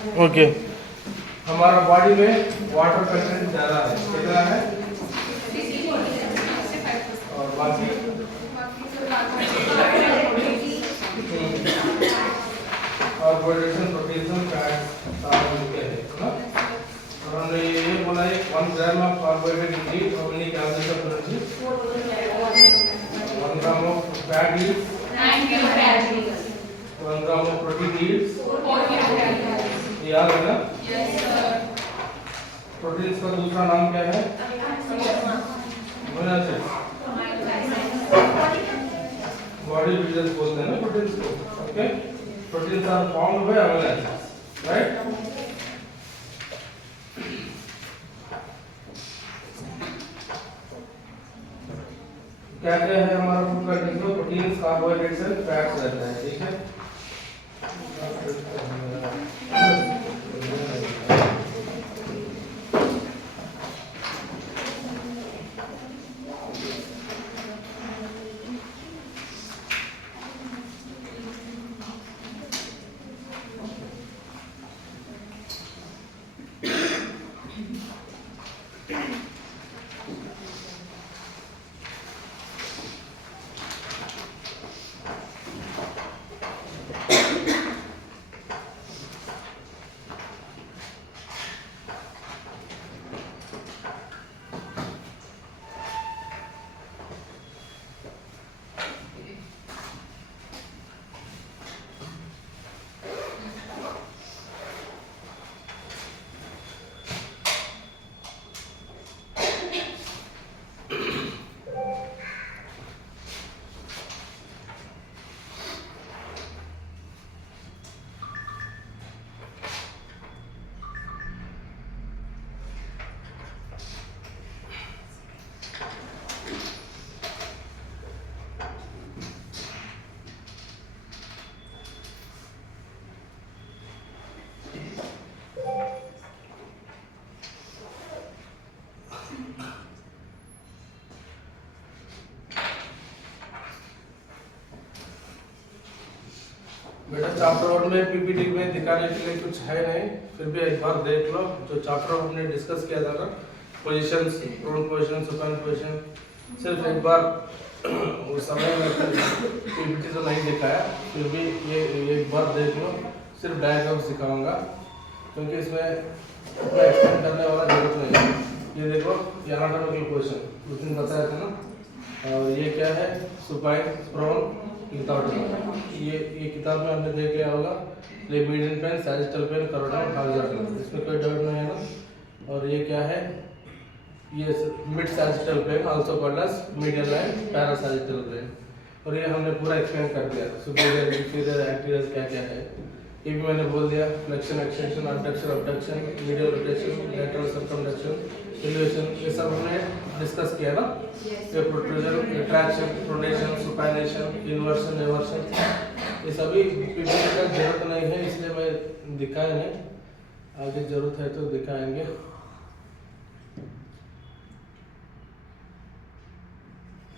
Okay, हमारा body में water content ज़्यादा है, कितना है? और बाकी कार्बोहाइड्रेट, प्रोटीन, फैट सारा मिलके है ना। और हमने ये बोला है 1 gram of carbohydrate need how many calories of energy, 1 gram of fat needs 90 calories, 1 gram of protein needs 40 calories. याद है ना? Yes sir. प्रोटीन्स का दूसरा नाम क्या है? बॉडी बिल्डर्स बोलते हैं ना प्रोटीन्स को। Okay, proteins are formed by amino acids, right? क्या क्या है हमारा फूड कंटेंट में? प्रोटीन्स, कार्बोहाइड्रेट्स एंड फैट्स रहता है, ठीक है। बेटा चैप्टर 1 में पीपीटी में दिखाने के लिए कुछ है नहीं, फिर भी एक बार देख लो जो चैप्टर हमने डिस्कस किया था ना, positions, prone position, supine position, सिर्फ एक बार उस समय में पीपीटी तो नहीं दिखाया, फिर भी ये एक बार देख लो। सिर्फ डायग्राम्स दिखाऊंगा क्योंकि इसमें एक्सप्लेन करने वाला जरूरत नहीं है। ये देखो, ये एनाटॉमिकल पोजीशन उस दिन बताया था ना, और ये क्या है? सुपाइन, प्रोन, ये किताब में हमने देख लिया होगा। ये median plane, sagittal plane, coronal, horizontal, इसमें कोई डाउट नहीं है ना। और ये क्या है? ये mid sagittal plane, also called as medial line parasagittal plane. और ये हमने पूरा एक्सप्लेन कर दिया, सुपीरियर, इंफीरियर, एंटीरियर क्या क्या है ये भी मैंने बोल दिया। Flexion, extension, abduction, abduction, medial rotation, lateral circumduction, evolution, ये सब हमने डिस्कस किया ना। ये protrusion, retraction, pronation, supination, inversion, aversion, ये सभी पीपीटी का जरूरत नहीं है इसलिए मैं दिखाया नहीं, आगे जरूरत है तो दिखाएंगे।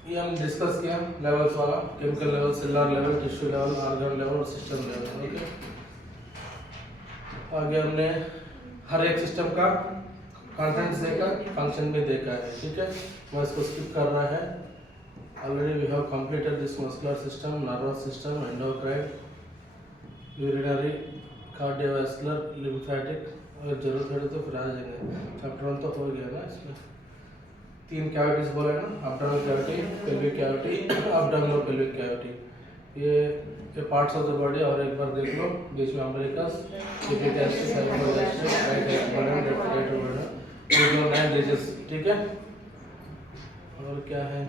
ये हम डिस्कस किया लेवल्स वाला, chemical level, cellular level, tissue level, organ level और सिस्टम लेवल। ओके, आगे हमने हर एक सिस्टम का कंटेंट्स देखा, फंक्शन भी देखा है, ठीक है। मैं इसको स्किप कर रहा है। Already we have completed this muscular system, nervous system, endocrine, urinary, cardiovascular, lymphatic. अगर जरूरत है तो फिर आ जाएंगे। चैप्टर 1 तो हो गया ना। इसमें 3 कैविटीज बोले ना, abdominal cavity, pelvic cavity, abdominal pelvic cavity. ये पार्ट्स ऑफ द बॉडी और एक बार देख लो, बीच में अमेरिकस, epigastric, hypogastric, right abdomen, left abdomen, ये 9 रीजन्स, ठीक है। और क्या है?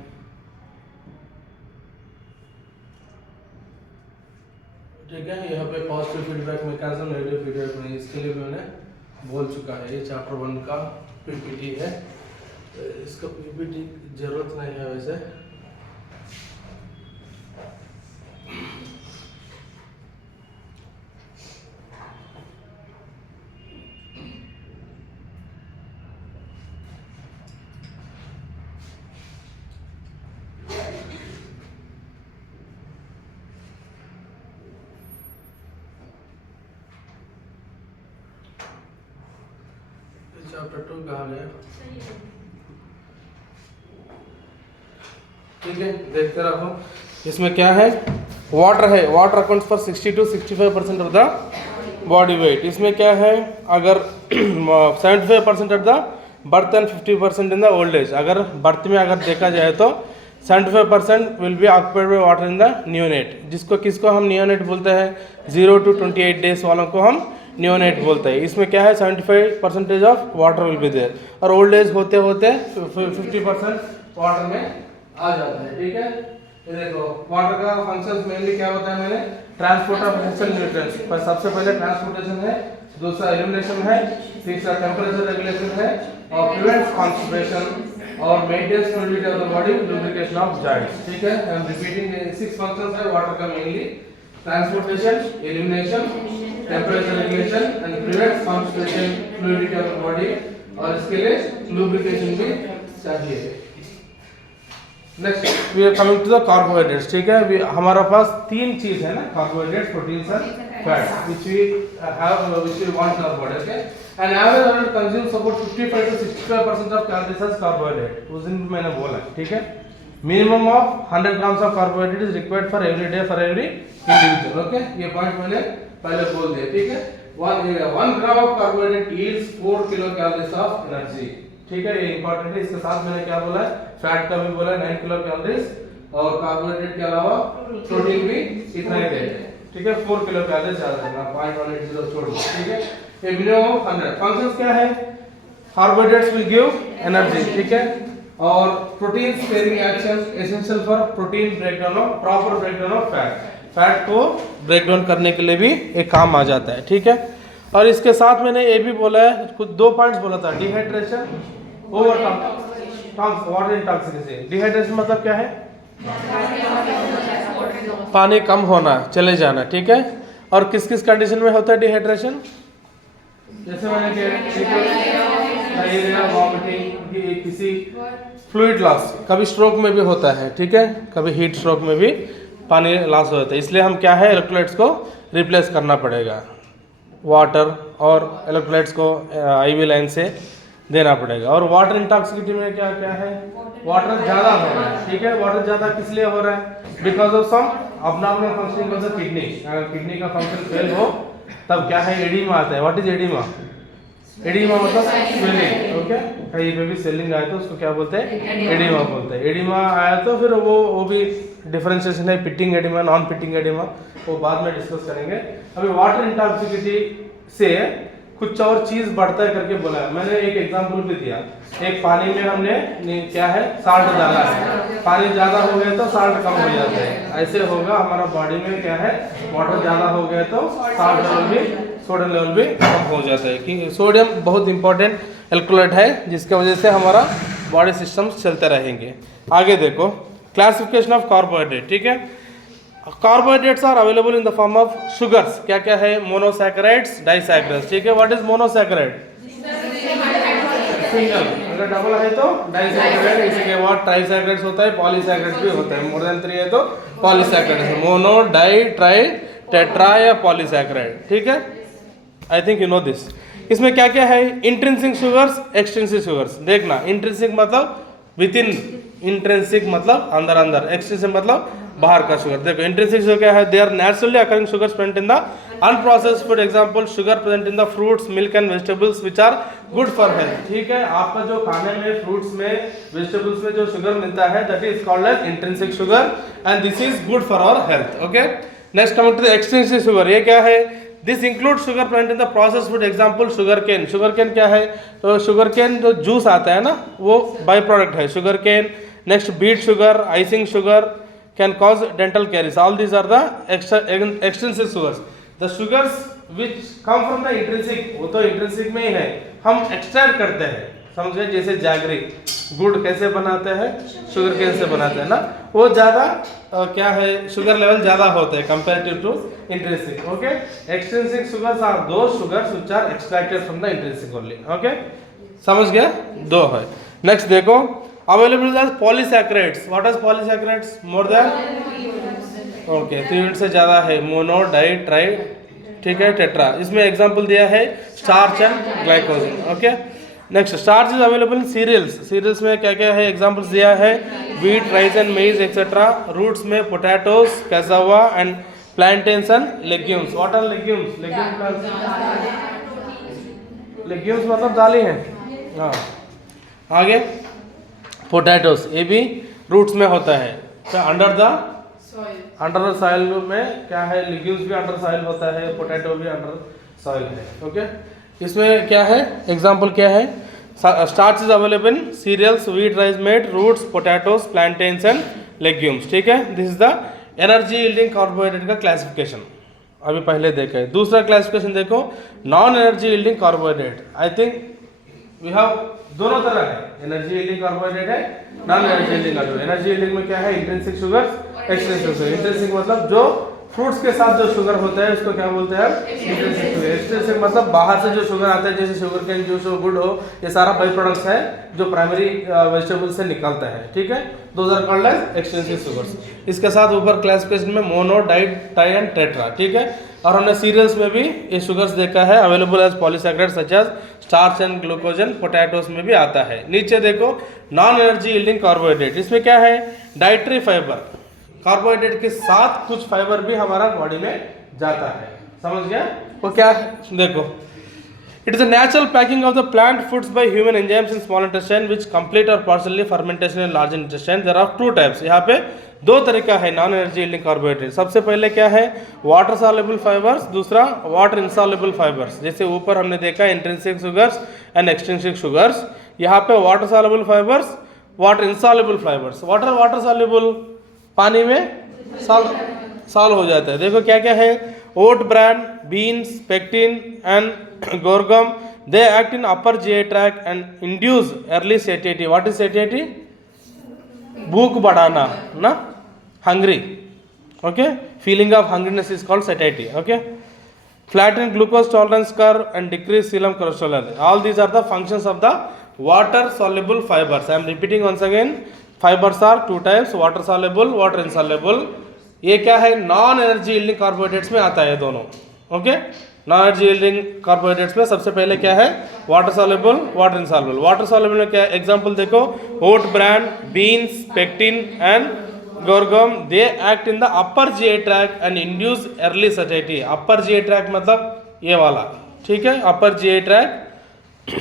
ठीक है, यहाँ पे positive feedback mechanism, negative feedback नहीं, इसके लिए मैंने बोल चुका है। ये चैप्टर 1 का पीपीटी है, इसका पीपीटी जरूरत नहीं है वैसे। चैप्टर 2 कहाँ गया? ठीक है, देखते रहो। इसमें क्या है, वाटर है, water accounts for 60 to 65% of the body weight. इसमें क्या है, अगर 75% of the birth and 50% in the old age. अगर बर्थ में अगर देखा जाए तो 75% will be occupied by water in the neonate, जिसको किसको हम नियोनेट बोलते हैं, 0 to 28 डेज वालों को हम नियोनेट बोलते हैं। इसमें क्या है, 75% of water will be there, और ओल्ड एज होते होते 50% वाटर में आ जाता है। ठीक है, ये देखो वाटर का फंक्शन मेनली क्या होता है, मैंने ट्रांसपोर्ट ऑफ एसेंशियल न्यूट्रिएंट्स पर सबसे पहले ट्रांसपोर्टेशन है, दूसरा एलिमिनेशन है, तीसरा टेंपरेचर रेगुलेशन है, और प्रिवेंट्स कॉन्स्टिपेशन और maintains fluidity of the body, lubrication of joints. ठीक है, आई एम रिपीटिंग 6 फंक्शंस है वाटर का mainly, transportation, elimination, temperature regulation and prevents constipation, fluidity of the body, और इसके लिए लुब्रिकेशन भी चाहिए। Next we are coming to the carbohydrates. ठीक है, हमारा पास 3 चीज है ना, carbohydrates, proteins and fats, which we have, which we want in our body. Okay, an average adult consumes about 55 to 65% of calories as carbohydrate. उस दिन भी मैंने बोला, ठीक है, minimum of 100 grams of carbohydrate is required for every day for every individual. Okay, ये point मैंने पहले बोल दिया। ठीक है, 1 gram of carbohydrate yields 4 kilo calories of energy. ठीक है, ये इंपॉर्टेंट है। इसके साथ मैंने क्या बोला है, फैट का भी बोला 9 किलो कैलोरीज, और कार्बोहाइड्रेट के अलावा प्रोटीन भी इतना ही देते हैं। ठीक है, 4 किलो कैलोरीज ज्यादा देना, 0.180 छोड़ दो। ठीक है, ये मिनिमम ऑफ 100। फंक्शंस क्या है, कार्बोहाइड्रेट्स विल गिव एनर्जी, ठीक है, और protein sparing action essential for protein breakdown of proper breakdown of fat, fat को ब्रेक डाउन करने के लिए भी एक काम आ जाता है। ठीक है, और इसके साथ मैंने ये भी बोला है, कुछ 2 पॉइंट्स बोला था, dehydration, over water intoxication. Dehydration मतलब क्या है, पानी कम होना, चले जाना। ठीक है, और किस किस कंडीशन में होता है डिहाइड्रेशन, जैसे मैंने वॉमिटिंग, किसी फ्लूइड लॉस, कभी स्ट्रोक में भी होता है। ठीक है, कभी हीट स्ट्रोक में भी पानी लॉस होता है, इसलिए हम क्या है, इलेक्ट्रोलाइट्स को रिप्लेस करना पड़ेगा, वाटर और इलेक्ट्रोलाइट्स को आईवी लाइन से देना पड़ेगा। और वाटर इंटॉक्सिसिटी में क्या क्या है, वाटर ज़्यादा हो रहा है। ठीक है, वाटर ज़्यादा किस लिए हो रहा है, because of some abnormal functioning of the kidney. अगर किडनी का फंक्शन फेल हो तब क्या है, एडिमा आता है। व्हाट इज एडिमा, एडिमा मतलब स्वेलिंग। ओके, कहीं पे भी स्वेलिंग आए तो उसको क्या बोलते हैं, एडिमा बोलते हैं। एडिमा आया तो फिर वो भी डिफरेंशिएशन है, pitting oedema, non pitting oedema, वो बाद में डिस्कस करेंगे। अभी वाटर इंटॉक्सिसिटी से कुछ और चीज बढ़ता है करके बोला है, मैंने एक एग्जांपल भी दिया। एक पानी में हमने क्या है, साल्ट डाला है, पानी ज्यादा हो गया तो साल्ट कम हो जाता है, ऐसे होगा हमारा बॉडी में क्या है, वाटर ज्यादा हो गया तो साल्ट लेवल भी, सोडियम लेवल भी कम हो जाता है। कि सोडियम बहुत इंपॉर्टेंट इलेक्ट्रोलाइट है, जिसके वजह से हमारा बॉडी सिस्टम चलते रहेंगे। आगे देखो, क्लासिफिकेशन ऑफ कार्बोहाइड्रेट। ठीक है, carbohydrates are available in the form of sugars. क्या क्या है, मोनोसैकेराइड्स, डाइसैकेराइड्स। ठीक है, व्हाट इज मोनोसैकेराइड, सिंगल, अगर डबल है तो डाइसैकेराइड, इसी के बाद ट्राइसैकेराइड्स होता है, पॉलीसैकेराइड्स भी होता है, मोर देन 3 है तो polysaccharides, mono, di, tri, tetra या पॉलीसैकेराइड। ठीक है, I think you know this. इसमें क्या क्या है, इंट्रिंसिक शुगर्स, एक्सट्रिंसिक शुगर्स। देखना, इंट्रिंसिक मतलब विद इन, इंट्रिंसिक मतलब अंदर अंदर, एक्सट्रिंसिक मतलब बाहर का शुगर। देखो इंट्रिंसिक शुगर क्या है, they are naturally occurring sugars present in the unprocessed food, example sugar present in the fruits, milk and vegetables which are good for health. ठीक है, आपका जो खाने में, फ्रूट्स में, वेजिटेबल्स में जो शुगर मिलता है, that is called as intrinsic sugar and this is good for our health. Okay, next coming to the extrinsic sugar. ये क्या है, this include sugar present in the processed food, example sugar cane. Sugar cane क्या है, तो sugar cane जो juice आता है ना, वो बाय प्रोडक्ट है sugar cane. Next beet sugar, icing sugar can cause dental caries. All these are the extrinsic sugars. The sugars which come from the intrinsic, वो तो intrinsic में ही है, हम extract करते हैं, समझ गए, जैसे जैगरी गुड़ कैसे बनाते हैं, शुगर कैसे बनाते हैं ना, वो ज़्यादा क्या है, शुगर लेवल ज़्यादा होता है comparative to intrinsic. Okay, extrinsic sugars are those sugars which are extracted from the intrinsic only. Okay, समझ गया, 2 है। नेक्स्ट देखो, available as polysaccharides. What is polysaccharides, more than, okay, 3 unit से ज़्यादा है, मोनो, डाई, ट्राई, ठीक है, tetra. इसमें एग्जांपल दिया है starch and glycogen. Okay, next starch is available in cereals, cereals में क्या क्या है एग्जांपल्स दिया है, wheat, rice and maize etcetera. Roots में potatoes, cassava and plantains and legumes. What are legumes? Legumes मतलब दालें हैं। हाँ, आगे पोटैटोज, ये भी रूट्स में होता है। तो अंडर द सॉइल में क्या है, लेग्यूम्स भी अंडर सॉइल होता है, पोटैटो भी अंडर सॉइल है। ओके, इसमें क्या है एग्जांपल क्या है, starch is available in cereals, wheat, rice, maize, roots, potatoes, plantains and legumes. ठीक है, this is the energy yielding carbohydrate का क्लासिफिकेशन, अभी पहले देखा है। दूसरा क्लासिफिकेशन देखो, non energy yielding carbohydrate. I think we have दोनों तरह है, एनर्जी यील्डिंग कार्बोहाइड्रेट है, non energy yielding carbohydrate. Energy yielding में क्या है, intrinsic sugar, extrinsic sugar. Intrinsic मतलब जो फ्रूट्स के साथ जो शुगर होता है उसको क्या बोलते हैं, इंट्रिंसिक शुगर। एक्सट्रिंसिक मतलब बाहर से जो शुगर आता है, जैसे शुगर कैन जूस हो, गुड़ हो, ये सारा बाई प्रोडक्ट्स है जो प्राइमरी वेजिटेबल से निकलता है। ठीक है, those are called as extrinsic sugars. इसके साथ ऊपर क्लासिफिकेशन में mono, di, tri and tetra. ठीक है, और हमने सीरियल्स में भी ये शुगर्स देखा है, available as polysaccharide such as starch and glycogen. Potatoes में भी आता है। नीचे देखो नॉन एनर्जी यील्डिंग कार्बोहाइड्रेट, इसमें क्या है, डाइटरी फाइबर, कार्बोहाइड्रेट के साथ कुछ फाइबर भी हमारा बॉडी में जाता है। समझ गया वो क्या है, देखो it is a natural packing of the plant foods by human enzymes in small intestine which complete और partially fermentation in large intestine. There are two types, यहाँ पे दो तरीका है नॉन एनर्जी यील्डिंग कार्बोहाइड्रेट। सबसे पहले क्या है, वाटर सॉल्युबल फाइबर्स, दूसरा वाटर इनसॉल्युबल फाइबर्स। जैसे ऊपर हमने देखा intrinsic sugars and extrinsic sugars, यहाँ पे water soluble fibres, water insoluble fibres. Water soluble पानी में सॉल्व हो जाता है। देखो क्या क्या है, oat bran, beans, pectin and guar gum, they act in upper GI tract and induce early satiety. What is satiety? भूख बढ़ाना ना, hungry. Okay, feeling of hungriness is called satiety. Okay, flatten glucose tolerance curve and decrease serum cholesterol. All these are the functions of the water soluble fibers. I am repeating once again, fibers are two types, water soluble, water insoluble. ये क्या है, non energy yielding carbohydrates में आता है दोनों। Okay, non energy yielding carbohydrates में सबसे पहले क्या है, water soluble, water insoluble. Water soluble में क्या एग्जांपल देखो, oat bran, beans, pectin and guar gum, they act in the upper GI tract and induce early satiety. Upper GI tract मतलब ये वाला, ठीक है, upper GI tract,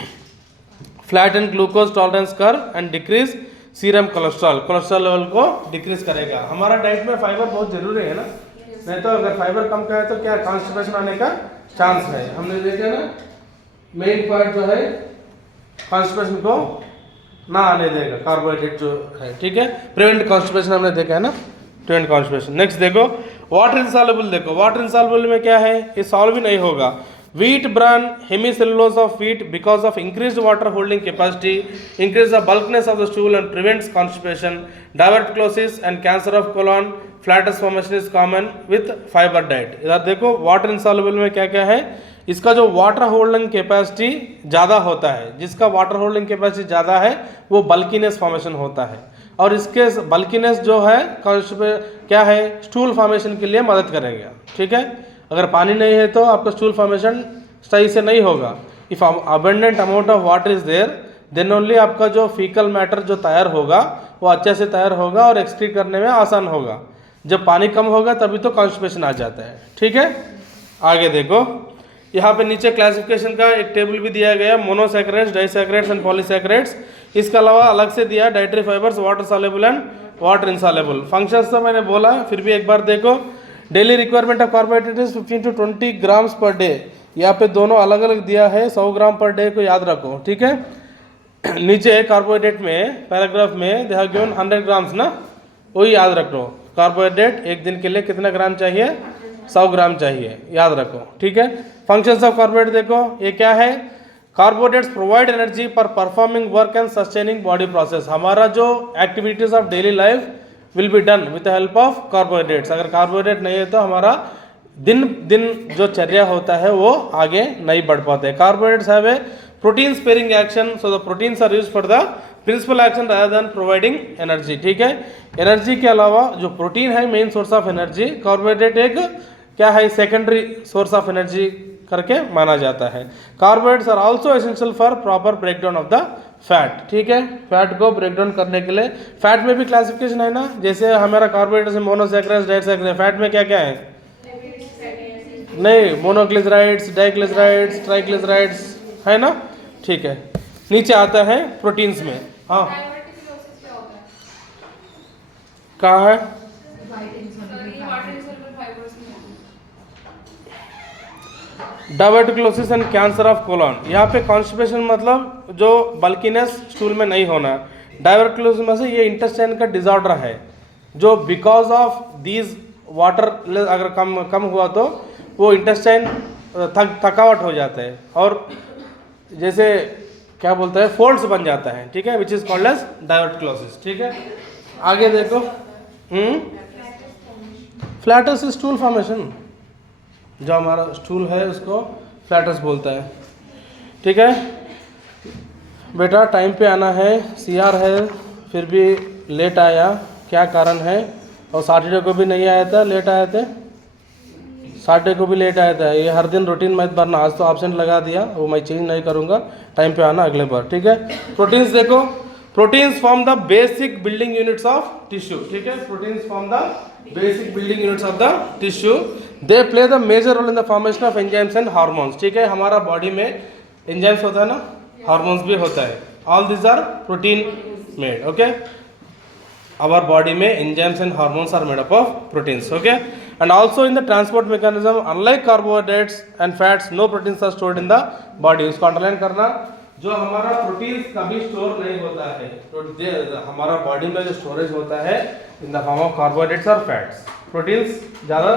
flatten glucose tolerance curve and decrease serum cholesterol, cholesterol level को decrease करेगा। हमारा diet में fibre बहुत जरूरी है ना, नहीं तो अगर फाइबर कम का है तो क्या कॉन्स्टिपेशन आने का चांस है। हमने देखा ना, मेन पॉइंट जो है कॉन्स्टिपेशन को ना आने देगा कार्बोहाइड्रेट जो है। ठीक है, प्रिवेंट कॉन्स्टिपेशन हमने देखा है ना, प्रिवेंट कॉन्स्टिपेशन। नेक्स्ट देखो वाटर इनसॉल्युबल, देखो वाटर इनसॉल्युबल में क्या है, ये सॉल्व ही नहीं होगा। Wheat bran, hemicellulose of wheat because of increased water holding capacity, increase the bulkiness of the stool and prevents constipation. Diverticulosis and cancer of colon, flatus formation is common with fiber diet. इधर देखो water insoluble में क्या क्या है, इसका जो water holding capacity ज़्यादा होता है, जिसका वाटर होल्डिंग कैपेसिटी ज़्यादा है वो बल्कीनेस फॉर्मेशन होता है, और इसके बल्कीनेस जो है क्या है, स्टूल फॉर्मेशन के लिए मदद करेगा। ठीक है, अगर पानी नहीं है तो आपका स्टूल फॉर्मेशन सही से नहीं होगा। If abundant amount of water is there then only आपका जो फीकल मैटर जो तैयार होगा वो अच्छे से तैयार होगा और एक्सक्रीट करने में आसान होगा। जब पानी कम होगा तभी तो कॉन्स्टिपेशन आ जाता है। ठीक है, आगे देखो यहाँ पे नीचे क्लासिफिकेशन का एक टेबल भी दिया गया, मोनोसैकेराइड्स, डाइसैकेराइड्स एंड पॉलीसैकेराइड्स। इसके अलावा अलग से दिया dietary fibres, water soluble and water insoluble. Functions तो मैंने बोला, फिर भी एक बार देखो। Daily requirement of carbohydrate is 15 to 20 grams per day. यहाँ पे दोनों अलग अलग दिया है, 100 ग्राम पर डे को याद रखो। ठीक है, नीचे कार्बोहाइड्रेट में पैराग्राफ में दे हैव गिवन 100 ग्राम्स ना, वही याद रखो। कार्बोहाइड्रेट एक दिन के लिए कितना ग्राम चाहिए, 100 ग्राम चाहिए, याद रखो। ठीक है, फंक्शंस ऑफ कार्बोहाइड्रेट देखो, ये क्या है, carbohydrates provide energy for performing work and sustaining body process. हमारा जो activities of daily life will be done with the help of carbohydrates. अगर कार्बोहाइड्रेट नहीं है तो हमारा दिन जो चर्या होता है वो आगे नहीं बढ़ पाते। Carbohydrates have a protein sparing action, so the proteins are used for the principal action rather than providing energy. ठीक है, एनर्जी के अलावा जो प्रोटीन है main source of energy, carbohydrate एक क्या है, सेकेंडरी सोर्स ऑफ एनर्जी करके माना जाता है। Carbohydrates are also essential for proper breakdown of the fat, ठीक है। फैट को ब्रेकडाउन करने के लिए, फैट में भी क्लासिफिकेशन है ना, जैसे हमारा कार्बोहाइड्रेट्स में मोनोसैकराइड्स, डाइसैकराइड्स, फैट में क्या क्या है? नहीं, मोनोग्लिसराइड्स, डाइग्लिसराइड्स, ट्राइग्लिसराइड्स है ना, ठीक है। नीचे आता है प्रोटीन्स में, हाँ कहाँ है? Diverticulosis and cancer of colon. यहाँ पे कॉन्स्टिपेशन मतलब जो बल्कीनेस स्टूल में नहीं होना। डायवर्टिकुलोसिस में से ये इंटेस्टाइन का डिसऑर्डर है जो बिकॉज ऑफ दीज वाटर अगर कम हुआ तो वो इंटेस्टाइन थकावट हो जाता है और जैसे क्या बोलते हैं फोल्ड्स बन जाता है, ठीक है, which is called as diverticulosis, ठीक है। आगे देखो, फ्लैटस स्टूल फॉर्मेशन, जो हमारा स्टूल है उसको फ्लैटस बोलता है, ठीक है। बेटा टाइम पे आना है, सीआर है फिर भी लेट आया, क्या कारण है? और सैटरडे को भी नहीं आया था, लेट आए थे, सैटरडे को भी लेट आया था। ये हर दिन रूटीन मत भरना, आज तो ऑप्शन लगा दिया, वो मैं चेंज नहीं करूँगा, टाइम पे आना अगले बार, ठीक है। प्रोटीन्स देखो, proteins form the basic building units of tissue, ठीक है। Proteins form the basic building units of the tissue, they play the major role in the formation of enzymes and hormones, ठीक है। हमारा बॉडी में enzymes होता है ना, hormones भी होता है, all this are protein made, okay. Our body में enzymes and hormones are made up of proteins, okay. And also in the transport mechanism, unlike carbohydrates and fats, no proteins are stored in the body. उसको underline करना, जो हमारा proteins कभी store नहीं होता है, तो हमारा बॉडी में जो स्टोरेज होता है in the form of carbohydrates और फैट्स, प्रोटीन्स ज़्यादा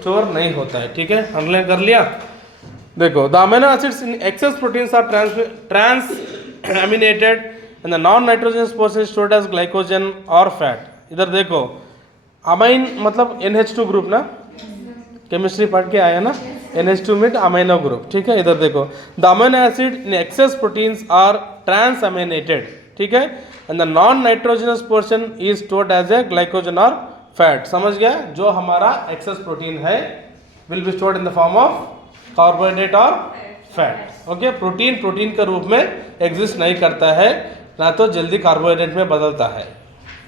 स्टोर नहीं होता है, ठीक है। अंडरलाइन कर लिया। देखो, the amino acids in excess proteins are transaminated and the non nitrogenous portion stored as glycogen और फैट। इधर देखो, अमाइन मतलब NH2 ग्रुप ना, केमिस्ट्री पढ़ के आया ना, NH2 मीट अमीनो ग्रुप, ठीक है। इधर देखो, the amino acid in excess proteins are transaminated, ठीक है, and the non nitrogenous portion is stored as a glycogen और फैट। समझ गया? जो हमारा एक्सेस प्रोटीन है will be stored in the form of carbohydrate और फैट, ओके। प्रोटीन प्रोटीन के रूप में एग्जिस्ट नहीं करता है, ना तो जल्दी कार्बोहाइड्रेट में बदलता है,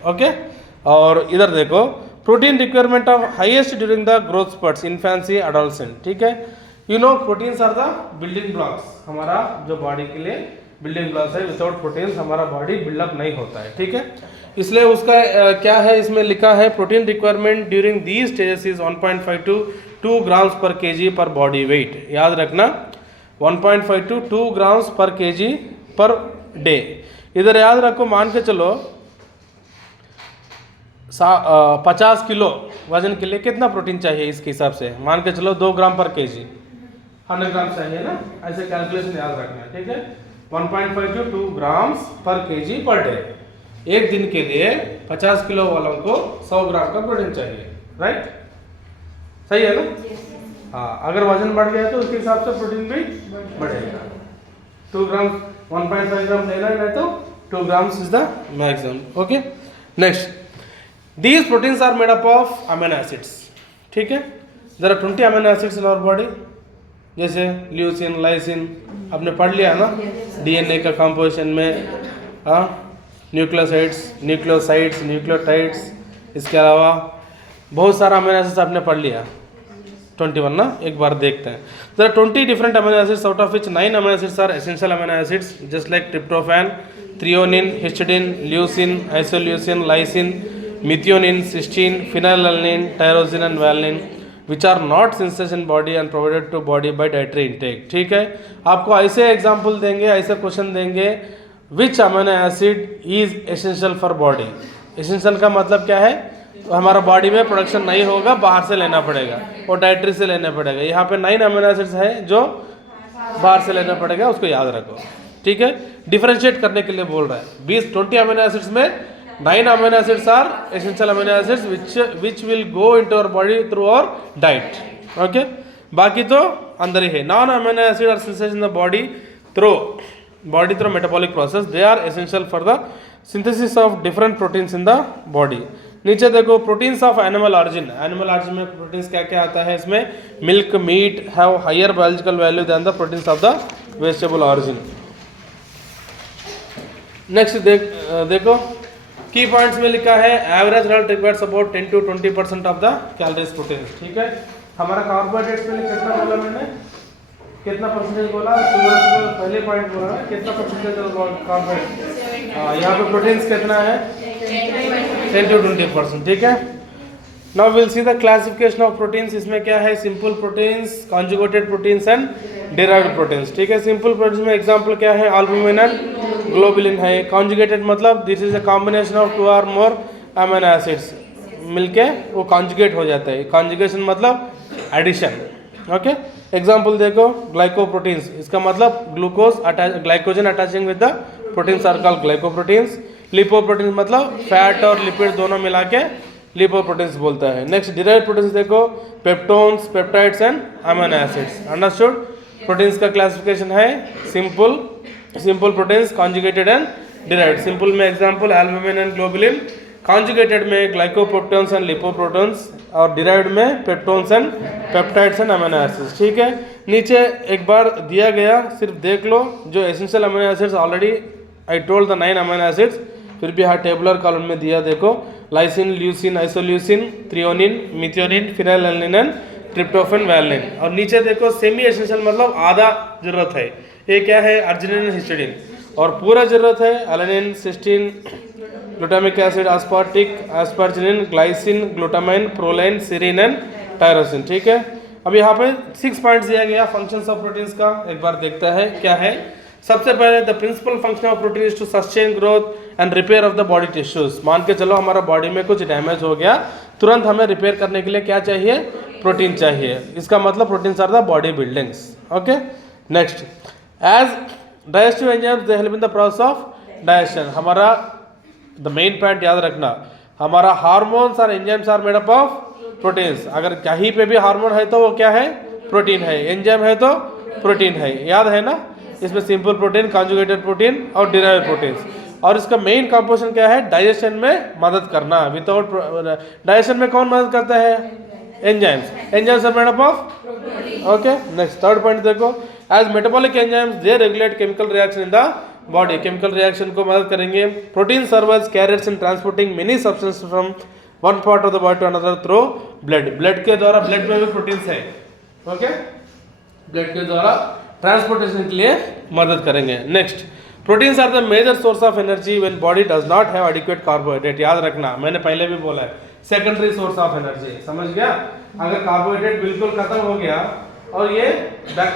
ओके। और इधर देखो, protein requirement of highest during the growth spurts, infancy, adolescent, ठीक है। You know proteins are the building blocks, हमारा जो बॉडी के लिए बिल्डिंग ब्लॉक्स है, विदाउट प्रोटीन्स हमारा बॉडी बिल्डअप नहीं होता है, ठीक है। इसलिए उसका क्या है, इसमें लिखा है protein requirement during these stages is 1.5 to 2 grams पर केजी पर बॉडी वेट। याद रखना, 1.5 to 2 ग्राम्स पर केजी पर डे। इधर याद रखो, मान के चलो 50 किलो वजन के लिए कितना प्रोटीन चाहिए, इसके हिसाब से मान के चलो 2 ग्राम पर केजी, 100 ग्राम चाहिए ना, ऐसे कैलकुलेशन याद रखना है, ठीक है। 1.5 to 2 ग्राम्स पर केजी पर डे। एक दिन के लिए 50 किलो वालों को 100 ग्राम का प्रोटीन चाहिए, राइट? सही है ना? हाँ, अगर वजन बढ़ गया तो उसके हिसाब से प्रोटीन भी बढ़ेगा। 2 ग्राम 1.5 ग्राम लेना है, तो 2 grams is the maximum, okay. Next, these proteins are made up of amino acids, ठीक है। there are 20 amino acids in our body, जैसे ल्यूसिन, लाइसिन, आपने पढ़ लिया ना डीएनए का कंपोजिशन में, न्यूक्लियोसाइड्स, न्यूक्लियोटाइड्स, इसके अलावा बहुत सारा अमीनो एसिड्स आपने पढ़ लिया, 21 ना। एक बार देखते हैं, there are 20 different amino acids, out of which 9 amino acids are essential amino acids, just like tryptophan, threonine, histidine, leucine, isoleucine, lysine, methionine, cysteine, phenylalanine, tyrosine and valine, which are not synthesized in body and provided to body by dietary intake, ठीक है। आपको ऐसे example देंगे, ऐसे question देंगे, which amino acid is essential for body। essential का मतलब क्या है, तो हमारा बॉडी में प्रोडक्शन नहीं होगा, बाहर से लेना पड़ेगा और डाइटरी से लेना पड़ेगा। यहाँ पे 9 अमीनो एसिड्स है जो बाहर से लेना पड़ेगा, उसको याद रखो, ठीक है। डिफरेंशिएट करने के लिए बोल रहा है, 20 अमीनो एसिड्स में 9 amino acids are essential amino acids which will go into our body through our diet, okay। बाकी तो अंदर ही है। non amino acids are synthesized in the body through metabolic process, they are essential for the synthesis of different proteins in the body। नीचे देखो proteins of animal origin. Animal origin में proteins क्या क्या आता है इसमें, milk meat have higher biological value than the proteins of the vegetable origin. Next देखो की पॉइंट्स में लिखा है average adult requires about 10 to 20% of the calories proteins. ठीक है, हमारा कार्बोहाइड्रेट्स में कितना बोला मैंने, कितना परसेंटेज बोला, पहले पॉइंट बोला ना, कितना परसेंटेज कार्बोहाइड्रेट, यहाँ पे प्रोटीन्स कितना है 10 to 20%। ठीक है, now will see the classification of proteins. इसमें क्या है, simple proteins, conjugated proteins and derived proteins. ठीक है, सिंपल प्रोटीन्स में एग्जांपल क्या है, एल्बुमिन एंड ग्लोबुलिन है। कॉन्जुगेटेड मतलब this is a combination of 2 or more amino acids मिलके वो कॉन्जुगेट हो जाता है। कॉन्जुगेशन मतलब एडिशन। ओके, एग्जांपल देखो ग्लाइकोप्रोटीन्स, इसका मतलब glucose glycogen attaching with the proteins are called glycoproteins. Lipoproteins मतलब फैट और लिपिड दोनों मिला के लिपोप्रोटीन्स बोलता है। नेक्स्ट डिराइव्ड प्रोटीन्स देखो peptones, peptides and amino acids. Understood, proteins का क्लासिफिकेशन है simple proteins, conjugated and derived. Simple में example albumin and globulin, conjugated में ग्लाइकोप्रोटीन्स एंड लिपोप्रोटीन्स, और डिराइव्ड में peptones and peptides and amino acids. ठीक है, नीचे एक बार दिया गया, सिर्फ देख लो जो essential amino acids, already I told the 9 amino acids, फिर भी यहाँ टेबुलर कॉलम में दिया देखो lysine, leucine, isoleucine, threonine, methionine, phenylalanine and tryptophan, valine. और नीचे देखो सेमी एसेंशियल मतलब आधा जरूरत है, ये क्या है अर्जिनिन, हिस्टिडीन, और पूरा जरूरत है alanine, cysteine, glutamic acid, aspartic, asparagine, glycine, glutamine, proline, serine and tyrosine. ठीक है, अब यहाँ पे 6 पॉइंट्स दिया गया फंक्शंस ऑफ प्रोटीन्स का, एक बार देखता है क्या है। सबसे पहले the principal function of protein is to sustain growth and repair of the body tissues. मान के चलो हमारा बॉडी में कुछ डैमेज हो गया, तुरंत हमें रिपेयर करने के लिए क्या चाहिए, प्रोटीन चाहिए। इसका मतलब proteins are the body buildings. Okay, next as digestive enzymes they help in the process of digestion. हमारा द मेन पॉइंट याद रखना, हमारा हार्मोन्स और enzymes are made up of proteins. अगर कहीं पे भी हार्मोन है तो वो क्या है, प्रोटीन है, एंजाइम है तो प्रोटीन है, याद है ना। इसमें सिंपल प्रोटीन, कॉन्जुगेटेड प्रोटीन और डिराइव्ड प्रोटीन्स। और इसका मेन कंपोजिशन क्या है, डाइजेशन में मदद करना। विदाउट डाइजेशन में कौन मदद करता है, enzymes. Enzymes are made up of, okay. Next third point देखो, as metabolic enzymes they regulate chemical reaction in the body. Chemical reaction को मदद करेंगे। Protein serves carriers in transporting many substance from one part of the body to another through blood. Blood के द्वारा, blood में भी proteins है, okay, blood के द्वारा ट्रांसपोर्टेशन के लिए मदद करेंगे। Next, proteins are the major source of energy when body does not have adequate carbohydrate. याद रखना, मैंने पहले भी बोला है, सेकेंडरी सोर्स ऑफ एनर्जी, समझ गया। अगर कार्बोहाइड्रेट बिल्कुल खत्म हो गया और ये बैक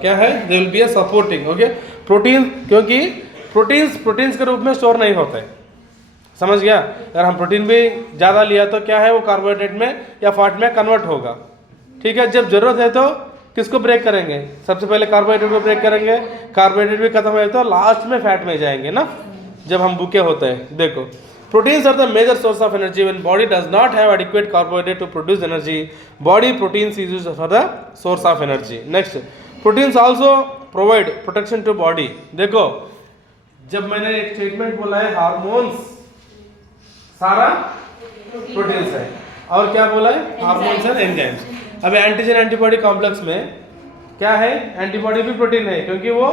क्या है, they will be a supporting, okay. Protein, क्योंकि प्रोटीन्स के रूप में स्टोर नहीं होते, समझ गया। अगर हम प्रोटीन भी ज़्यादा लिया तो क्या है, वो कार्बोहाइड्रेट में या फैट में कन्वर्ट होगा। ठीक है, जब जरूरत है तो किसको ब्रेक करेंगे, सबसे पहले कार्बोहाइड्रेट को ब्रेक करेंगे। कार्बोहाइड्रेट भी खत्म है तो लास्ट में फैट में जाएंगे ना, जब हम भूखे होते हैं। देखो, proteins are the major source of energy when body does not have adequate carbohydrate to produce energy. Body proteins is used for the source of energy. Next, proteins also provide protection to body. देखो, जब मैंने एक statement बोला है hormones सारा proteins है, और क्या बोला है, हार्मोन्स एंड एंजाइम्स। अब एंटीजन एंटीबॉडी कॉम्प्लेक्स में क्या है, एंटीबॉडी भी प्रोटीन है, क्योंकि वो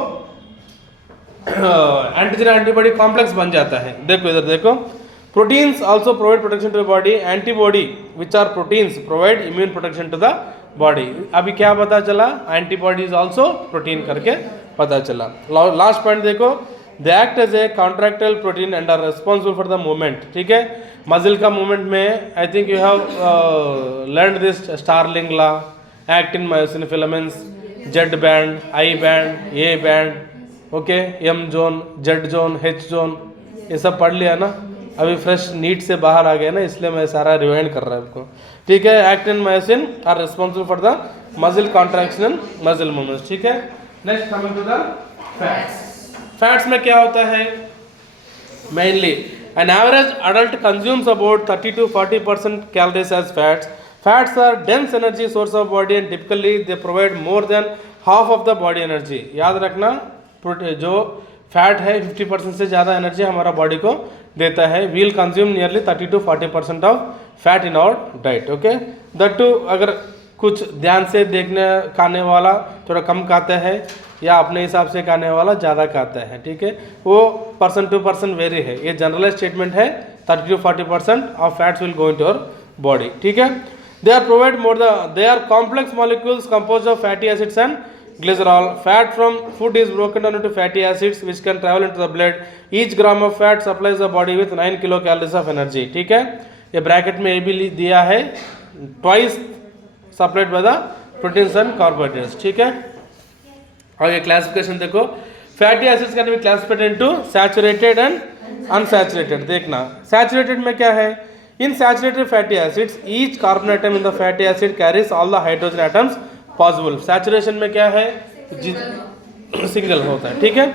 एंटीजन एंटीबॉडी कॉम्प्लेक्स बन जाता है। देखो इधर देखो, proteins also provide protection to the body. Antibody which are proteins provide immune protection to the body. अभी क्या पता चला, एंटीबॉडी इज आल्सो प्रोटीन करके पता चला। लास्ट पॉइंट देखो, they act as a contractile protein and are responsible for the movement. ठीक है, मजिल का मूवमेंट में I think you have learn this Starling law, actin, myosin filaments, Z band, I band, A band, okay, M zone, Z zone, H zone, ये सब पढ़ लिया ना। अभी फ्रेश नीट से बाहर आ गया ना, इसलिए मैं सारा रिवाइंड कर रहा हूँ आपको। ठीक है, actin, myosin are responsible for the muscle contraction and muscle movements. ठीक है, next coming to the fats. Fats में क्या होता है, mainly an average adult consumes about 30 to 40% calories as fats. Fats are dense energy source of body and typically they provide more than half of the body energy. याद रखना, जो fat है 50% से ज़्यादा एनर्जी हमारा बॉडी को देता है. We will consume nearly 30 to 40% of fat in our diet. Okay, that too अगर कुछ ध्यान से देखने खाने वाला थोड़ा कम खाता है या अपने हिसाब से खाने वाला ज़्यादा खाता है. ठीक है, वो पर्सन टू पर्सन वेरी है. ये जनरलाइज स्टेटमेंट है. 30 to 40% of fats will go into our body. ठीक है, they are provide more the they are complex molecules composed of fatty acids and glycerol. Fat from food is broken down into fatty acids which can travel into the blood. Each gram of fat supplies the body with 9 kilocalories of energy. ठीक है, ये bracket में ये भी दिया है, twice supplied by the proteins and carbohydrates. ठीक है, और ये क्लासिफिकेशन देखो, fatty acids can be classified into saturated and unsaturated. देखना सैचुरेटेड में क्या है, in saturated fatty acids each carbon atom in the fatty acid carries all the hydrogen atoms possible. Saturation में क्या है, सिंगल होता है. ठीक है,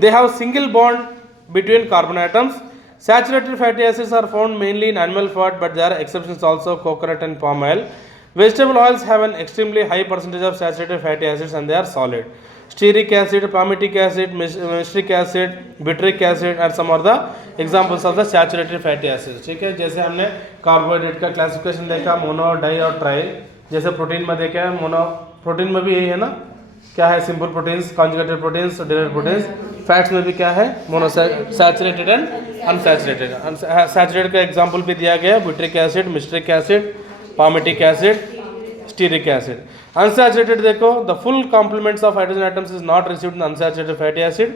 they have single bond between carbon atoms. Saturated fatty acids are found mainly in animal fat but there are exceptions also, coconut and palm oil. Vegetable oils have an extremely high percentage of saturated fatty acids and they are solid. Stearic acid, palmitic acid, myric acid, butyric acid and some are the examples of the saturated fatty acids. ठीक है, जैसे हमने carbohydrate का classification देखा, mono, die और try. जैसे protein में देखा है, मोनो प्रोटीन में भी यही है ना, क्या है, simple proteins, conjugated proteins, derivative proteins. Fats में भी क्या है, mono, saturated and unsaturated. Saturated का एग्जांपल भी दिया गया, butyric acid, myristic acid, palmitic acid, stearic acid. Unsaturated देखो, the full complements of hydrogen atoms is not received in unsaturated fatty acid.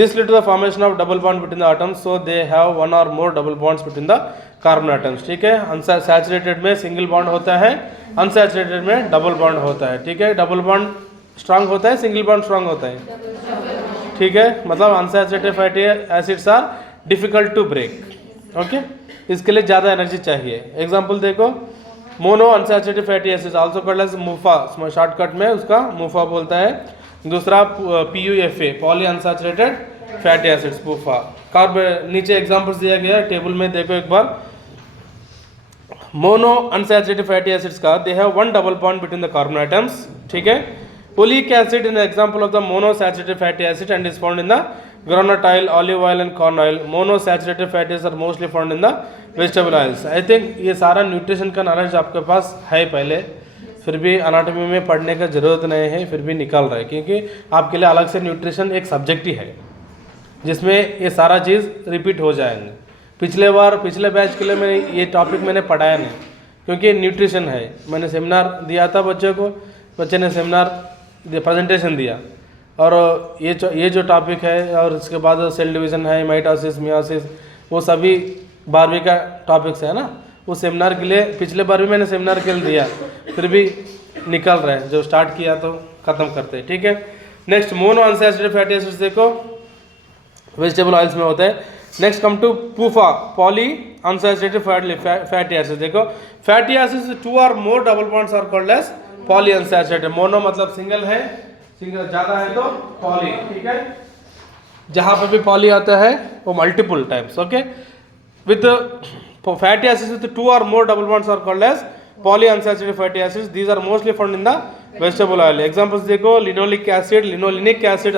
This lead to the formation of double bond between the atoms, so they have one or more double bonds between the carbon atoms. ठीक है, unsaturated में single bond होता है, unsaturated में double bond होता है. ठीक है, डबल बॉन्ड स्ट्रांग होता है, सिंगल बॉन्ड स्ट्रांग होता है. ठीक है, मतलब unsaturated fatty acids are difficult to break. Okay, इसके लिए ज़्यादा एनर्जी चाहिए. एग्जाम्पल देखो, mono unsaturated fatty acids also called as MUFA, shortcut में उसका मुफा बोलता है. दूसरा PUFA, poly unsaturated fatty acids, MUFA. कार्ब नीचे एग्जांपल्स दिया गया टेबल में, देखो एक बार. मोनो अनसैचुरेटेड फैटी एसिड्स का they have one double bond between the carbon atoms. ठीक है, oleic acid in example of the mono saturated fatty acid and is found in the groundnut oil, olive oil and corn oil. Mono saturated fatty acids are mostly found in the vegetable oils. I think ये सारा nutrition का knowledge आपके पास है पहले, फिर भी anatomy में पढ़ने का ज़रूरत नहीं है, फिर भी निकल रहा है, क्योंकि आपके लिए अलग से न्यूट्रिशन एक सब्जेक्ट ही है जिसमें ये सारा चीज़ रिपीट हो जाएंगे. पिछले बैच के लिए मैंने ये टॉपिक मैंने पढ़ाया नहीं, क्योंकि न्यूट्रिशन है. मैंने सेमिनार दिया था बच्चों को, बच्चे ने सेमिनार प्रेजेंटेशन दिया, और ये जो टॉपिक है, और इसके बाद सेल डिवीज़न है, माइटोसिस, मियोसिस, वो सभी 12वीं का टॉपिक्स है ना. उस सेमिनार के लिए पिछले बार भी मैंने सेमिनार के लिए दिया, फिर भी निकल रहे हैं. जो स्टार्ट किया तो ख़त्म करते हैं. ठीक है, next mono unsaturated fatty acids देखो, वेजिटेबल ऑयल्स में होता है. Next come to PUFA, poly unsaturated fatty acids. देखो, फैटी एसिड्स 2 और more double bonds are called as poly unsaturated. Mono मतलब सिंगल है, सिंगल ज़्यादा है तो पॉली. ठीक है, जहाँ पे भी पॉली आता है वो multiple times. Okay, with fatty acids with 2 or more double bonds are called as polyunsaturated fatty acids. These are mostly found in the vegetable oil. Examples देखो, linoleic acid, linolenic acid,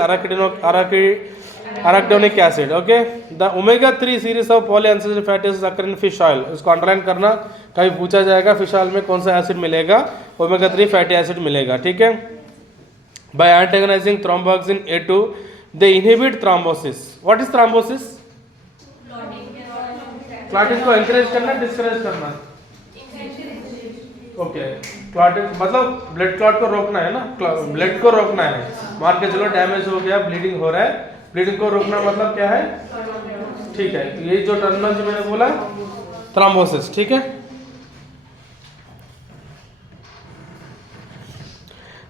arachidonic acid. Okay, the omega-3 series of polyunsaturated fatty acids occur in fish oil. इसको underline करना, कभी पूछा जाएगा fish oil में कौन सा acid मिलेगा, omega-3 फैटी एसिड मिलेगा. ठीक है, by antagonizing thromboxane A2 they inhibit thrombosis. What is thrombosis? Clotting को एनकरेज करना, डिस्करेज करना. ओके, क्लॉटिंग मतलब ब्लड क्लॉट को रोकना है ना, ब्लड को रोकना है. मान के चलो डैमेज हो गया, ब्लीडिंग हो रहा है, ब्लीडिंग को रोकना मतलब क्या है. ठीक है, ये जो टर्मिनोलॉजी मैंने बोला, थ्रोम्बोसिस. ठीक है,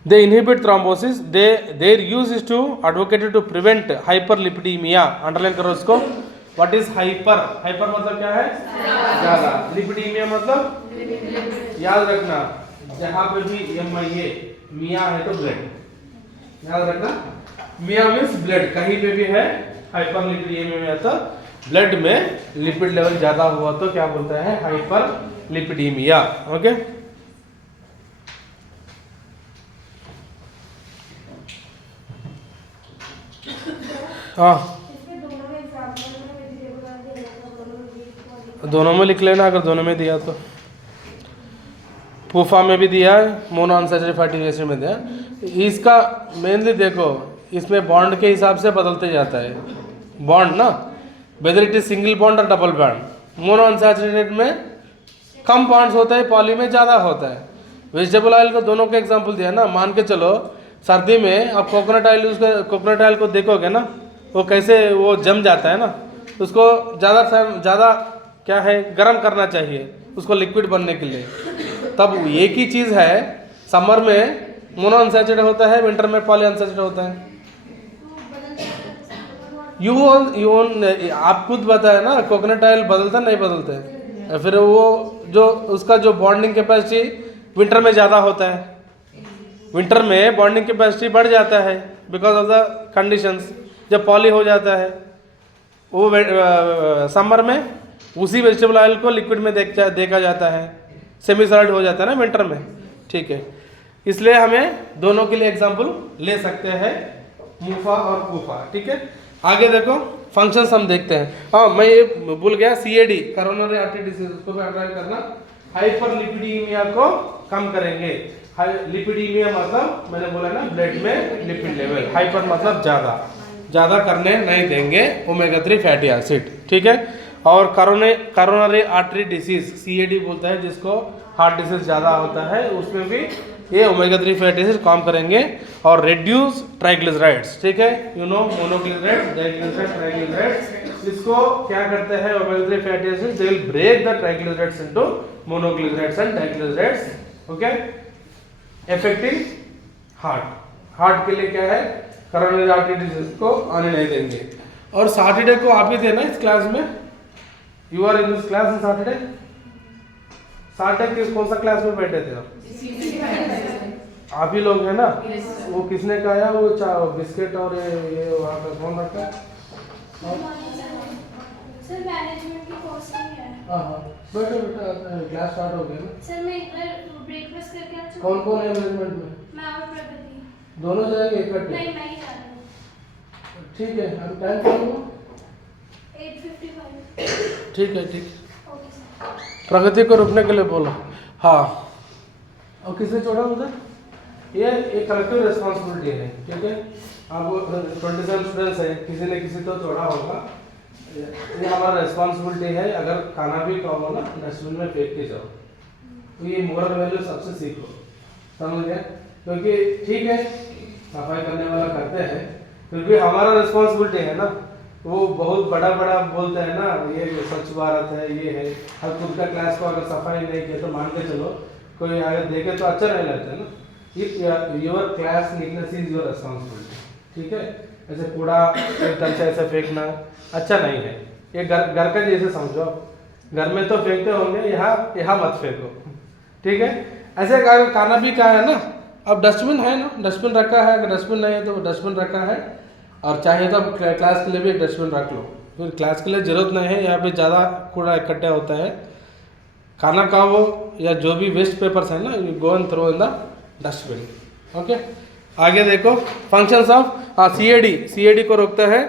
they inhibit thrombosis. Their use is to advocated to prevent hyperlipidemia. Underline करो इसको. What is hyper? Hyper मतलब क्या है, ज़्यादा. लिपिडीमिया मतलब याद रखना, जहाँ पे भी MIA मिया है तो ब्लड, याद रखना. मिया मीन्स ब्लड, कहीं पे भी है हाइपर लिपिडीमिया में, तो ब्लड में लिपिड लेवल ज़्यादा हुआ तो क्या बोलता है, हाइपर लिपिडीमिया. ओके, हाँ दोनों में लिख लेना अगर दोनों में दिया तो। पूफा में भी दिया है, मोनो अनसैचुरेटेड फैटी एसिड में दिया है। इसका मेनली देखो, इसमें बॉन्ड के हिसाब से बदलते जाता है बॉन्ड ना, whether it is single bond और डबल बॉन्ड। मोनो अनसैचुरेटेड में कम बॉन्ड्स होता है, पॉली में ज़्यादा होता है। वेजिटेबल ऑयल को दोनों का एग्जांपल दिया ना। मान के चलो सर्दी में आप कोकोनट ऑयल यूज़ कर, कोकोनट ऑयल को देखोगे ना वो कैसे वो जम जाता है ना, उसको ज़्यादा क्या है गर्म करना चाहिए उसको लिक्विड बनने के लिए। तब एक ही चीज़ है, समर में मोनो अनसैचुरेटेड होता है, विंटर में पॉली अनसैचुरेटेड होता है। आप खुद बताए ना, कोकोनट ऑयल बदलता नहीं बदलता है। फिर वो जो उसका जो बॉन्डिंग कैपेसिटी विंटर में ज़्यादा होता है, विंटर में बॉन्डिंग कैपेसिटी बढ़ जाता है बिकॉज ऑफ द कंडीशंस। जब पॉली हो जाता है वो समर में उसी वेजिटेबल ऑयल को लिक्विड में देखा जाता है, सेमी सॉलिड हो जाता है ना विंटर में। ठीक है, इसलिए हमें दोनों के लिए एग्जांपल ले सकते हैं, मूफा और पूफा। ठीक है, आगे देखो फंक्शंस हम देखते हैं। हाँ, मैं ये भूल गया, CAD कोरोनरी आर्टरी डिसीज, उसको भी अंडरलाइन करना। हाइपरलिपिडीमिया को कम करेंगे। लिपिडीमिया मतलब मैंने बोला ना ब्लड में लिपिड लेवल, हाइपर मतलब ज़्यादा करने नहीं देंगे ओमेगा 3 फैटी एसिड। ठीक है, और कोरोनरी आर्टरी डिसीज CAD बोलता है जिसको हार्ट डिसीज ज़्यादा होता है, उसमें भी ये ओमेगा 3 फैटी एसिड कम करेंगे। और रिड्यूस ट्राइग्लिसराइड्स, ठीक है, you know monoglycerides, diglycerides, triglycerides, इसको क्या करते हैं omega 3 fatty acid, they will break the triglycerides into monoglycerides and diglycerides. Okay, effective heart के लिए क्या है, कोरोनरी आर्टरी डिसीज को आने नहीं देंगे। और सैटरडे को आप ही थे ना इस क्लास में, you are in this class in Saturday. Saturday कौन सा क्लास में बैठे थे आप ही लोग हैं ना? वो किसने खाया वो बिस्किट और ये वहाँ पे कौन रखा है? सर मैनेजमेंट की कोर्स नहीं है। हाँ, बेटा क्लास स्टार्ट हो गया ना सर मैं इधर ब्रेकफास्ट करके आ चुका। कौन है मैनेजमेंट में? मैं और प्रगति। दोनों जाएंगे इकट्ठे? नहीं, मैं ही जा रहा हूँ। ठीक है, हम टाइम करूँगा 8:55। ठीक है, ठीक। Okay sir. प्रगति को रुकने के लिए बोलो। हाँ, और किसने छोड़ा उधर? ये एक कलेक्टिव रिस्पॉन्सिबिलिटी है। ठीक है, आप 27 स्टूडेंट्स हैं, किसी ने किसी तो छोड़ा होगा, ये हमारा रिस्पॉन्सिबिलिटी है। अगर खाना भी खाओ ना डस्टबिन में फेंक के जाओ, तो ये मोरल वैल्यू सबसे सीखो, समझ गए? क्योंकि ठीक है सफाई करने वाला करते हैं, फिर भी हमारा रिस्पॉन्सिबिलिटी है ना। वो बहुत बड़ा बोलते हैं ना, ये स्वच्छ भारत है, ये है। अब खुद का क्लास को अगर सफाई नहीं किया तो मान के चलो कोई आगे देखे तो अच्छा नहीं लगता है ना। Your class neatness is your responsibility. ठीक है, ऐसे कूड़ा एकदम से ऐसे फेंकना अच्छा नहीं है। ये घर का जैसे समझो, घर में तो फेंकते होंगे, यहाँ मत फेंको। ठीक है, ऐसे खाना भी क्या है ना, अब डस्टबिन है ना, डस्टबिन रखा है, अगर डस्टबिन नहीं है तो डस्टबिन रखा है, और चाहे तो क्लास के लिए भी एक डस्टबिन रख लो। फिर क्लास के लिए ज़रूरत नहीं है, यहाँ पे ज़्यादा कूड़ा इकट्ठा होता है। खाना खाओ या जो भी वेस्ट पेपर्स है ना, you go and throw in the dustbin. Okay, आगे देखो फंक्शंस ऑफ CAD को रोकता है।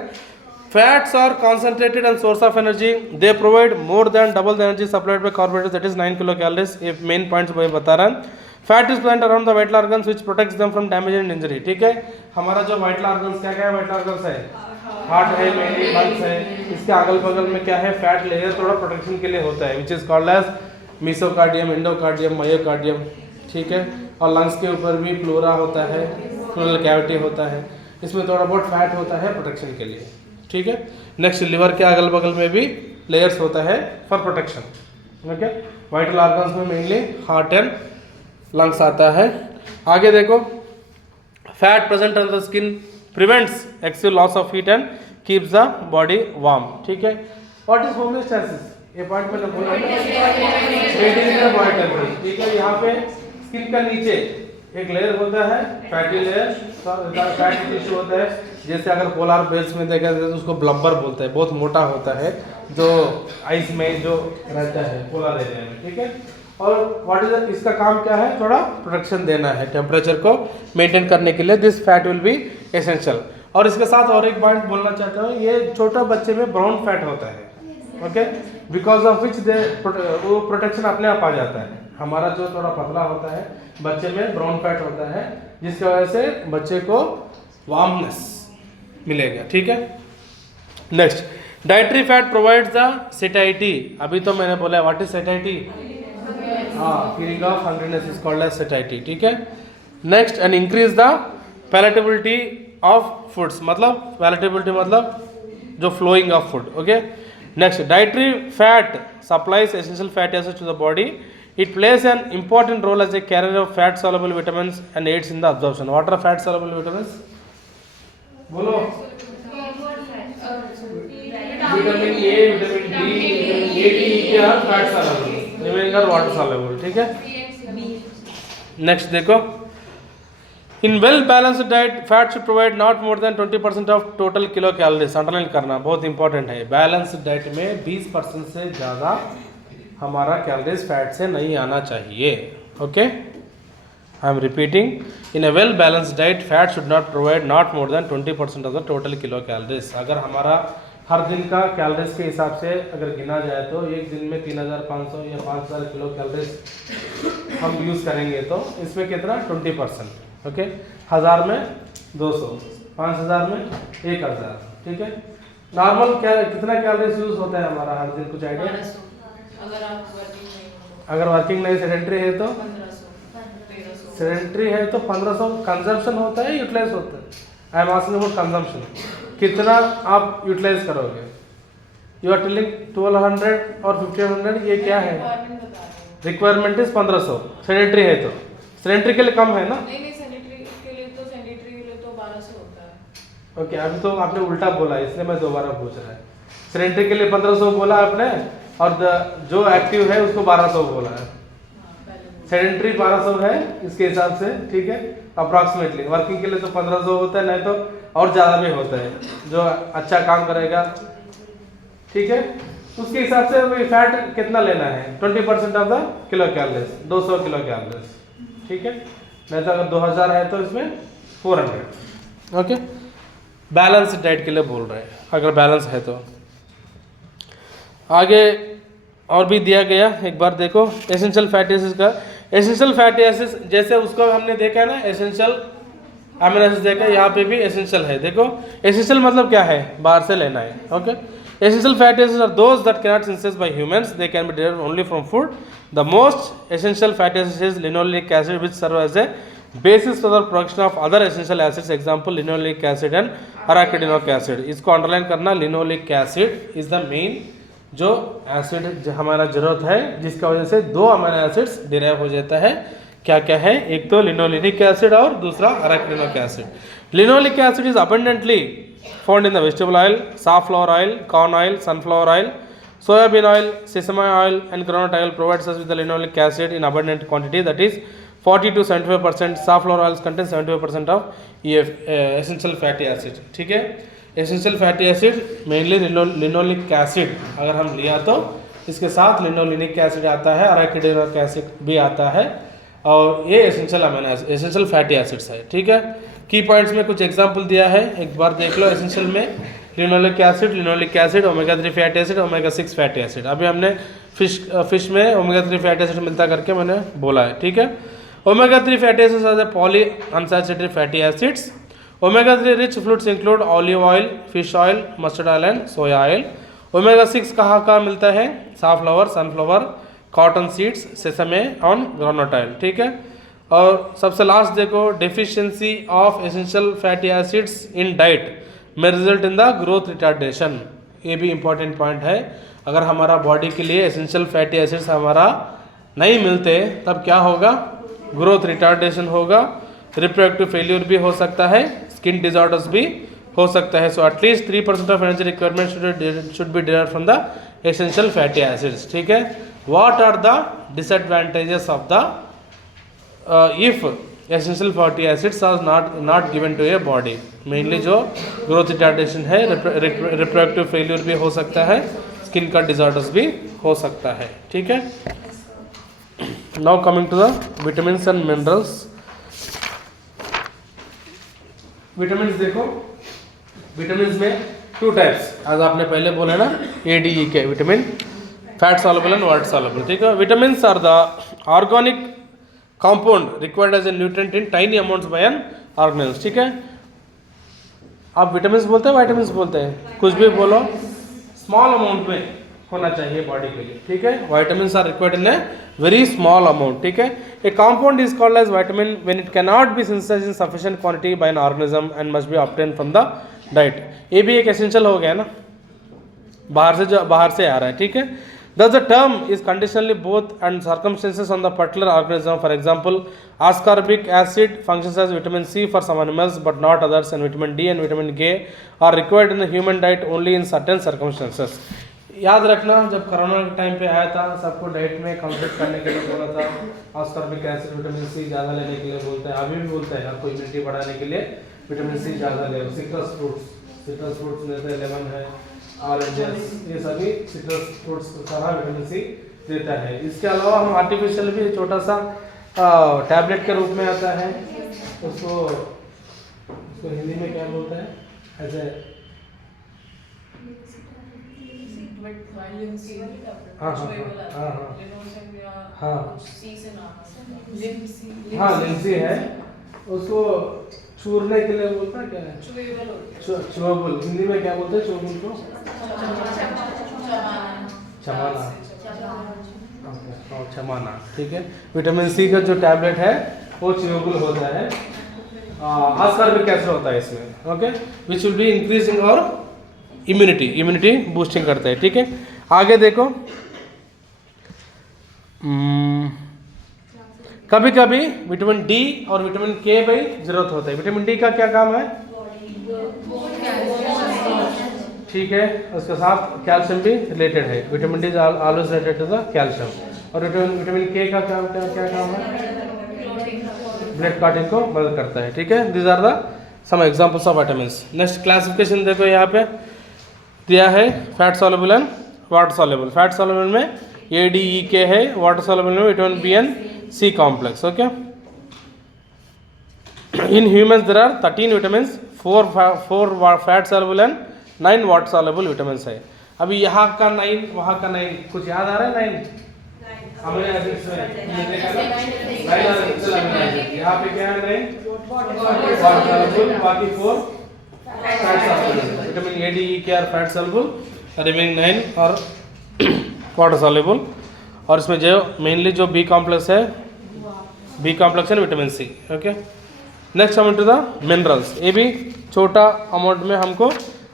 Fats are concentrated and source of energy, they provide more than double the energy supplied by carbohydrates, that is 9 kilo calories. ये main points मैं बता रहा हूँ। Fat is present around the vital organs which protects them from damage and injury. ठीक है, हमारा जो vital organs क्या है, वाइटल ऑर्गन्स है हार्ट है, मेनली लंग्स है, इसके अगल बगल में क्या है, फैट लेयर थोड़ा प्रोटेक्शन के लिए होता है, which is called as mesocardium, endocardium, myocardium. ठीक है, और लंग्स के ऊपर भी प्लोरा होता है, प्लूरल कैविटी होता है, इसमें थोड़ा बहुत फैट होता है प्रोटेक्शन के लिए। ठीक है, नेक्स्ट लिवर के अगल बगल में भी लेयर्स होता है for protection. Okay, vital organs में मेनली हार्ट एंड लंग्स आता है। आगे देखो, fat present on the skin prevents excessive loss of heat and keeps the body warm. ठीक है, व्हाट इज होमियोस्टैसिस? ये पार्ट मैंने बोला मेंटेनिंग द बॉडी टेंपरेचर। ठीक है, यहाँ पे स्किन का नीचे एक लेयर होता है फैटी लेयर, फैटी टिश्यू होता है, जैसे अगर पोलार बेल्स में देखा जाए तो उसको ब्लबर बोलते हैं, बहुत मोटा होता है जो आइस में जो रहता है पोलार एरिया में। ठीक है, और व्हाट इज इसका काम क्या है, थोड़ा प्रोटेक्शन देना है टेम्परेचर को मेंटेन करने के लिए। This fat will be essential. और इसके साथ और एक पॉइंट बोलना चाहता हूँ, ये छोटा बच्चे में ब्राउन फैट होता है। ओके, बिकॉज ऑफ विच दे वो प्रोटेक्शन अपने आप आ जाता है। हमारा जो थोड़ा पतला होता है बच्चे में ब्राउन फैट होता है, जिसकी वजह से बच्चे को वार्मनेस मिलेगा, ठीक है। Next, dietary fat provides the satiety. अभी तो मैंने बोला what is satiety, feeling of hungriness is called as satiety, ठीक है। Next, and increase the palatability of foods, मतलब पैलेटेबिलिटी मतलब जो flowing of food, okay. Next, dietary fat supplies essential fatty acids to the body. It plays an important role as a carrier of fat soluble vitamins and aids in the absorption. What are fat soluble vitamins? बोलो. Vitamin A, vitamin D, vitamin A, D क्या fat soluble, remaining are water soluble, ठीक है। Next देखो, in well balanced diet fat should provide not more than 20% of total kilo calories. Underline करना बहुत important है. Balanced diet में 20% से ज़्यादा हमारा कैलोरीज फैट से नहीं आना चाहिए, okay. I am repeating, in a well balanced diet fat should not provide not more than 20% of the total kilo calories. अगर हमारा हर दिन का कैलोरीज के हिसाब से अगर गिना जाए तो एक दिन में 3500 या 5000 किलो कैलोरीज हम यूज़ करेंगे तो इसमें कितना 20%, ओके। 1000 में 200, 5000 में 1000, ठीक है। नॉर्मल क्या कितना कैलोरीज यूज़ होता है हमारा हर दिन, कुछ आइडिया? अगर वर्किंग नहीं सेडेंट्री है तो 1300, सेडेंट्री है तो 1500 कंजम्पशन होता है, यूटिलाइज होता है. I am asking about consumption, कितना आप यूटिलाइज करोगे? यू आर टेलिंग 1200 और 1500, ये क्या है? Requirement is 1500. सेडेंट्री है तो सेडेंट्री के लिए कम है ना? नहीं सेडेंट्री के लिए तो 1200 होता है. ओके, अभी तो आपने उल्टा बोला इसलिए मैं दोबारा पूछ रहा है. सेडेंट्री के लिए 1500 बोला आपने और जो एक्टिव है उसको 1200 बोला है. सेडेंट्री 1200 है इसके हिसाब से, ठीक है, अप्रॉक्सीमेटली. वर्किंग के लिए तो 1500 होता है, नहीं तो और ज़्यादा भी होता है जो अच्छा काम करेगा, ठीक है. उसके हिसाब से फैट कितना लेना है? 20% of the kilo calories, 200 kilo calories, ठीक है. नहीं तो अगर 2000 है तो इसमें 400, ओके. बैलेंस डाइट के लिए बोल रहे हैं अगर बैलेंस है तो. आगे और भी दिया गया, एक बार देखो एसेंशियल फैटी एसिड्स का. एसेंशियल फैटी एसिड्स जैसे उसको हमने देखा ना, एसेंशियल अमीनो एसिड्स देखा, यहाँ पे भी एसेंशियल है. देखो एसेंशियल मतलब क्या है, बाहर से लेना है, okay. Essential fatty acids are those that cannot synthesise by humans, they can be derived only from food. The most essential fatty acids is linolenic acid which serve as a basis for the production of other essential acids, example linoleic acid and arachidonic acid. इसको underline करना, linoleic acid is the main जो acid हमारा जरूरत है, जिसका वजह से दो अमीनो एसिड्स डिराइव हो जाता है. क्या क्या है? एक तो लिनोलेनिक एसिड और दूसरा arachidonic acid. Linoleic acid is abundantly found in the vegetable oil, safflower oil, corn oil, sunflower oil, soybean oil, sesame oil and groundnut oil provides us with the linoleic acid in abundant quantity, that is 40 to 75%. safflower oils contain 75% of essential fatty acid, ठीक है. Essential fatty acid mainly linoleic acid अगर हम लिया तो इसके साथ linolenic acid आता है, अराकिडोनिक एसिड भी आता है, और ये essential amino acid essential fatty acids है, ठीक है. की पॉइंट्स में कुछ एग्जांपल दिया है, एक बार देख लो. एसेंशियल में linoleic acid, omega 3 fatty acid, omega 6 fatty acid. अभी हमने फिश में ओमेगा 3 फैटी एसिड मिलता करके मैंने बोला है, ठीक है. Omega 3 fatty acids are the poly unsaturated fatty acids. Omega 3 rich fruits include olive oil, fish oil, mustard oil and soya oil. Omega 6 कहाँ मिलता है? Safflower, sunflower, cotton seeds, sesame और ग्राउंडनट ऑयल, ठीक है. और सबसे लास्ट देखो, deficiency of essential fatty acids in diet में result in the growth retardation. ये भी इंपॉर्टेंट पॉइंट है. अगर हमारा बॉडी के लिए एसेंशियल फैटी एसिड्स हमारा नहीं मिलते तब क्या होगा? ग्रोथ रिटार्डेशन होगा, रिप्रोडक्टिव फेल्यूर भी हो सकता है, स्किन डिजॉर्डर्स भी हो सकता है. So at least 3% of energy requirement should be derived from the essential fatty acids, ठीक है. What are the disadvantages of the if essential fatty acids are not given to a body? Mainly जो growth retardation है, reproductive failure भी हो सकता है, skin का disorders भी हो सकता है, ठीक है. Now coming to the vitamins and minerals. Vitamins देखो, विटामिन्स में 2 टाइप्स, आज आपने पहले बोला ना ADE के vitamin fat soluble and water soluble, ठीक है। Vitamins are the organic compound required as a nutrient in tiny amounts by an organism, ठीक है। आप विटामिन्स बोलते हैं वाइटामिन्स बोलते हैं, कुछ भी बोलो, स्मॉल अमाउंट में होना चाहिए बॉडी के लिए, ठीक है। Vitamins are required in a very small amount, ठीक है। A compound is called as vitamin when it can not be synthesised in sufficient quantity by an organism and must be obtain from the diet. ये भी एक essential हो गया ना, बाहर से आ रहा है, ठीक है। Thus the term is conditionally both and circumstances on the particular organism. For example, ascorbic acid functions as vitamin C for some animals but not others, and vitamin D and vitamin K are required in the human diet only in certain circumstances. याद रखना, जब corona के time पे आया था सबको diet में complete करने के लिए बोला था, ascorbic acid विटामिन सी ज़्यादा लेने के लिए बोलते हैं, अभी भी बोलते हैं आपको इम्यूनिटी बढ़ाने के लिए विटामिन सी ज़्यादा ले। सिट्रस फ्रूट्स जैसे लेमन है, ऑरेंजेस, ये सभी सिट्रस फ्रूट्स सारा विटामिन सी देता है। इसके अलावा हम आर्टिफिशियल भी छोटा सा टैबलेट के रूप में आता है, उसको हिंदी में क्या बोलते हैं, ऐसे हाँ लिंसी है, उसको चूरने के लिए बोलता है, क्या है चुएबल, हिंदी में क्या बोलते हैं चुएबल को, चमाना, ठीक है। विटामिन सी का जो टैबलेट है वो च्यूएबल होता है, ascorbic acid होता है इसमें, okay, which will be increasing और इम्यूनिटी बूस्टिंग करता है, ठीक है। आगे देखो, कभी कभी विटामिन डी और विटामिन के भी जरूरत होता है। विटामिन डी का क्या काम है, ठीक है, उसके साथ कैल्शियम भी रिलेटेड है। Vitamin D is always related to the calcium. और विटामिन के का क्या काम है, ब्लड क्लॉटिंग को मदद करता है, ठीक है। This are the some examples of vitamins. Next classification देखो, यहाँ पे दिया है fat soluble and water soluble. Fat soluble में ADEK है, वाटर सॉल्युबल में vitamin B and C complex, okay. In humans there are 13 vitamins, 4 fat soluble and 9 water soluble vitamins है। अभी यहाँ का 9 वहाँ का 9 कुछ याद आ रहा है, 9 यहाँ पे क्या है, 9 वाटर सॉल्युबल, बाकी 4 fat soluble. Vitamin ADEK are fat soluble, remaining 9 और वाटर सॉल्युबल। और इसमें जो मेनली जो बी कॉम्प्लेक्स है, B complex and vitamin C, okay. Next coming to the minerals, ये भी छोटा अमाउंट में हमको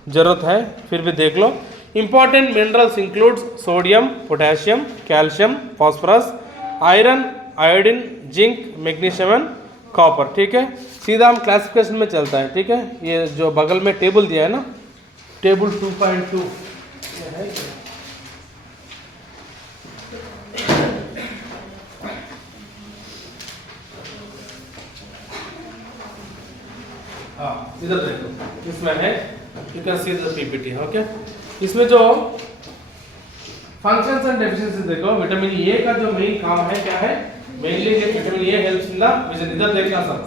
ज़रूरत है, फिर भी देख लो। Important minerals includes sodium, potassium, calcium, phosphorus, iron, iodine, zinc, magnesium and copper, ठीक है। सीधा हम क्लासिफिकेशन में चलता है, ठीक है। ये जो बगल में टेबल दिया है ना, टेबल 2.2 है, इधर देखो, इसमें है, you can see the PPT, okay. इसमें जो फंक्शंस एंड डेफिशिएंसीज देखो, विटामिन ए का जो मेन काम है क्या है, mainly vitamin A helps in the vision. इधर देखना सब,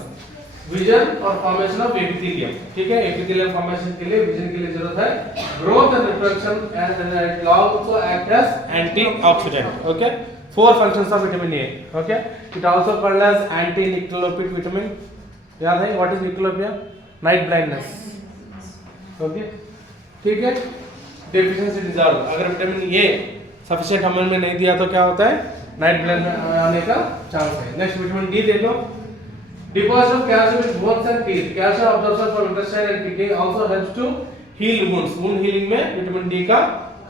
विजन और फॉर्मेशन ऑफ एपिथेलियम, ठीक है। एपिथेलियम फॉर्मेशन के लिए, विजन के लिए जरूरत है, growth and reproduction and it also act as antioxidant, okay. 4 functions of vitamin A, okay. It also called as anti nicotine vitamin, याद है what is nicotine, night blindness, okay, ठीक है। डेफिशिएंसी डिसऑर्डर, अगर vitamin A sufficient amount में नहीं दिया तो क्या होता है, नाइट ब्लाइंडनेस आने का चांस है। नेक्स्ट विटामिन डी देखो, deposit of calcium in bones and teeth, calcium absorption from intestine and kidney also helps to heal wounds. Wound healing में विटामिन डी का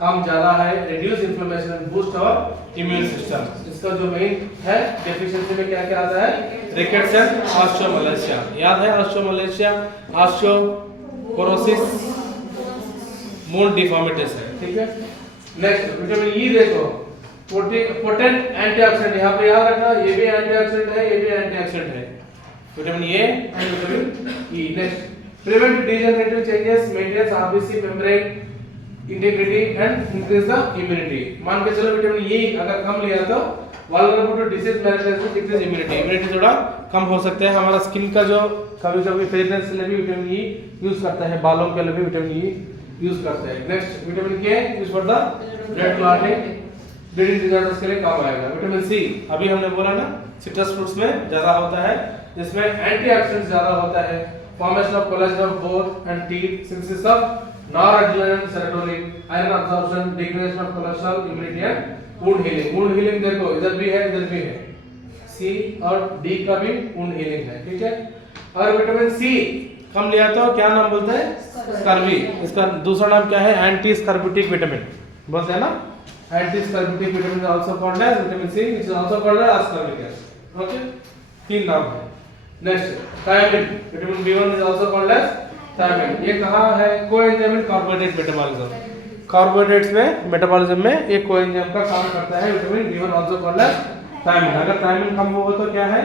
काम ज्यादा है, reduce inflammation and boost our immune system. इसका जो main है deficiency में क्या क्या आता है, रिकेट्स एंड ऑस्टियोमलेशिया, याद है ऑस्टियोमलेशिया, ऑस्टियोपोरोसिस, मोल्ड डिफॉर्मिटीज है, ठीक है। नेक्स्ट विटामिन ई देखो, पोटेंट एंटीऑक्सीडेंट, यहाँ पे याद रखना, ये भी एंटीऑक्सीडेंट है, ये भी एंटीऑक्सीडेंट है, vitamin A and vitamin E. Next prevent degenerative changes, maintains RBC membrane integrity and increase the immunity. मान के चलो विटामिन ई अगर कम लिया तो vulnerable to disease management, decrease immunity थोड़ा कम हो सकता है। हमारा स्किन का जो कभी कभी फेयरनेस के लिए भी विटामिन ई यूज करता है, बालों के लिए भी विटामिन ई यूज करते हैं। नेक्स्ट विटामिन के use for the blood clotting, bleeding disorders के लिए काम आएगा। विटामिन सी अभी हमने बोला ना सिट्रस फ्रूट्स में ज्यादा होता है, जिसमें एंटीऑक्सीडेंट्स ज्यादा होता है, formation of collagen of both and teeth, synthesis of noradrenaline serotonin, iron absorption, decreasation of cholesterol, immunity and wound healing. Wound healing देखो इधर भी है इधर भी है, सी और डी का भी वुंड हीलिंग है, ठीक है। और विटामिन सी कम लिया तो क्या नाम बोलते हैं, स्कर्वी। इसका दूसरा नाम क्या है, एंटी स्कर्बिटिक विटामिन बोलते हैं ना, anti scorbutic vitamin also called as vitamin C which is also called as ascorbic acid. Okay, तीन नाम है। Next thiamine, vitamin B1 is also called as thiamine. ये कहां है, coenzyme in carbohydrate metabolism. Carbohydrates में मेटाबॉलिज्म में एक coenzyme का काम करता है vitamin B1 also called as thiamine. अगर थायमिन कम हो तो क्या है,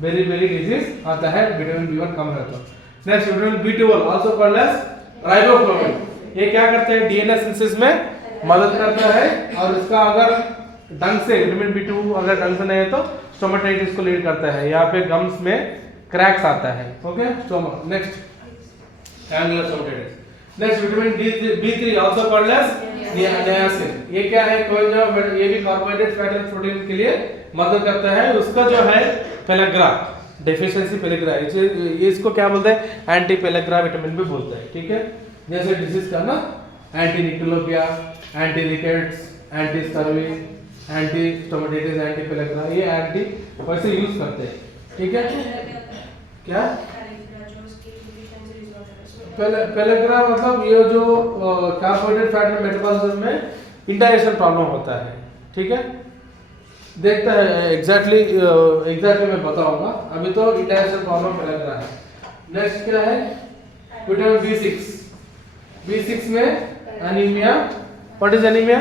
बेरी बेरी डिजीज आता है, विटामिन B1 कम है तो। Next vitamin B12 also called as riboflavin. ये क्या करते हैं, डीएनए सिंथेसिस में मदद करता है, और इसका अगर ढंग से विटामिन B2 अगर ढंग से नहीं है तो स्टोमेटाइटिस को लीड करता है, यहाँ पे गम्स में क्रैक्स आता है। Okay, stoma. Next angular stomatitis. Next vitamin B3 also called as niacin. ये क्या है, कोएंजाइम, ये भी कार्बोहाइड्रेट फैट एंड प्रोटीन के लिए मदद करता है। उसका जो है पेलेग्रा डेफिशिएंसी पेलेग्रा, ये इसको क्या बोलते हैं, एंटी पेलेग्रा विटामिन भी बोलते हैं, ठीक है। जैसे डिजीज का ना anti nyctalopia, anti rickets, anti scurvy, anti stomatitis, anti pellagra, ये एंटी वैसे यूज करते हैं, ठीक है। क्या पेलेग्रा मतलब ये जो कार्बोहाइड्रेट फैट एंड मेटाबॉलिज्म में इंडाइजेशन प्रॉब्लम होता है, ठीक है। देखते हैं एग्जैक्टली मैं बताऊंगा, अभी तो इंडाइजेशन प्रॉब्लम पेलेग्रा है। नेक्स्ट क्या है, विटामिन B6। B6 में anaemia, what is anaemia,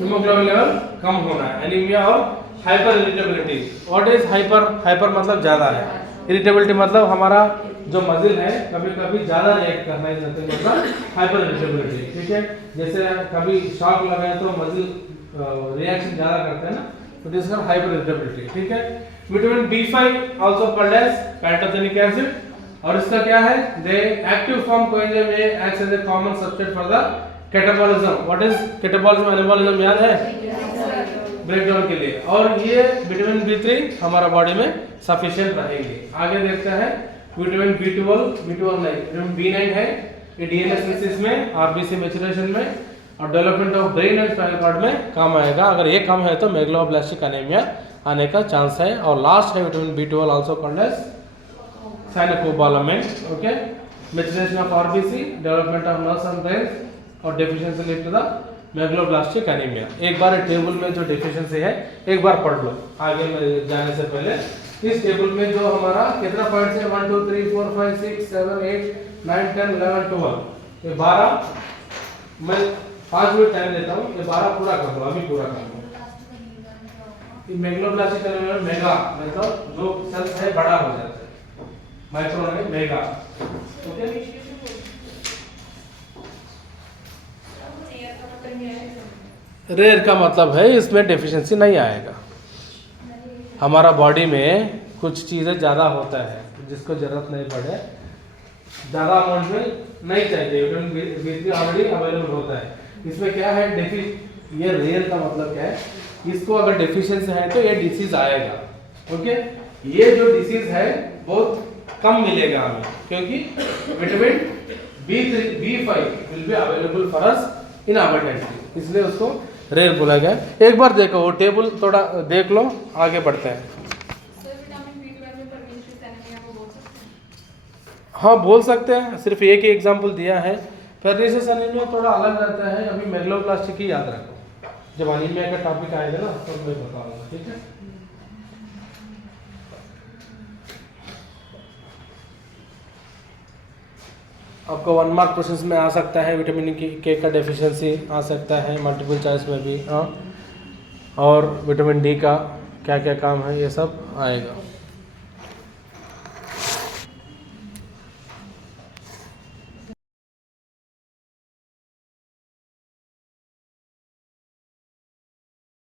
haemoglobin level कम होना है, एनीमिया। और hyper irritability, what is hyper मतलब ज्यादा है, इरिटेबिलिटी मतलब हमारा जो मजिल है कभी कभी ज्यादा रिएक्ट करना है, मतलब हाइपर इरिटेबिलिटी, ठीक है। जैसे कभी शॉक लगा तो मजिल रिएक्शन ज्यादा करते हैं ना, तो दिस इज हाइपर इरिटेबिलिटी, ठीक है। Vitamin B5 also called as pantothenic acid, और इसका क्या है, the active form coenzyme A acts as a common substrate for the catabolism. What is catabolism, anabolism याद है, ब्रेकडाउन के लिए। और ये विटामिन B3 हमारा बॉडी में सफिशिएंट रहेंगे। आगे देखते हैं विटामिन B12 नहीं, विटामिन B9 है, ये डीएनए सिंथेसिस में, आरबीसी मैच्योरेशन में और development of brain and spinal cord में काम आएगा। अगर ये कम है तो मेगलोब्लास्टिक एनीमिया आने का चांस है। और लास्ट है vitamin B12 also called as cyanocobalamin. Okay, maturation of RBC, development of nerves and brain और deficiency lead to the megaloblastic anaemia. एक बार टेबल में जो डेफिशिएंसी है एक बार पढ़ लो आगे में जाने से पहले। इस टेबल में जो हमारा कितना पॉइंट्स है, 1 2 3 4 5 6 7 8 9 10 11 12, ये 12 मैं 5 मिनट टाइम देता हूँ, ये 12 पूरा कर लो, अभी पूरा कर लो। ये मेगलोब्लास्टिक एनीमिया में मेगा मतलब जो सेल्स है बड़ा हो जाता है, माइक्रो नहीं मेगा। ओके, रेयर का मतलब है इसमें डेफिशिएंसी नहीं आएगा। हमारा बॉडी में कुछ चीज़ें ज़्यादा होता है जिसको ज़रूरत नहीं पड़े, ज़्यादा अमाउंट में नहीं चाहिए, विटामिन B3 ऑलरेडी अवेलेबल होता है। इसमें क्या है, ये रेयर का मतलब क्या है, इसको अगर डेफिशिएंसी है तो ये डिसीज आएगा। ओके, ये जो डिसीज है बहुत कम मिलेगा हमें, क्योंकि vitamin B5 will be available for us in abundantly, इसलिए उसको रेयर बोला गया। एक बार देखो वो टेबल थोड़ा देख लो, आगे बढ़ते हैं। हाँ बोल सकते हैं, सिर्फ एक ही एग्जांपल दिया है। पेर्निशियस एनीमिया थोड़ा अलग रहता है, अभी मेगलोब्लास्टिक ही याद रखो, जब एनीमिया का टॉपिक आएगा ना तो मैं बताऊंगा, ठीक है। आपको 1 मार्क क्वेश्चंस में आ सकता है, विटामिन के का डेफिशिएंसी आ सकता है मल्टीपल चॉइस में भी, हाँ, और विटामिन डी का क्या क्या काम है ये सब आएगा।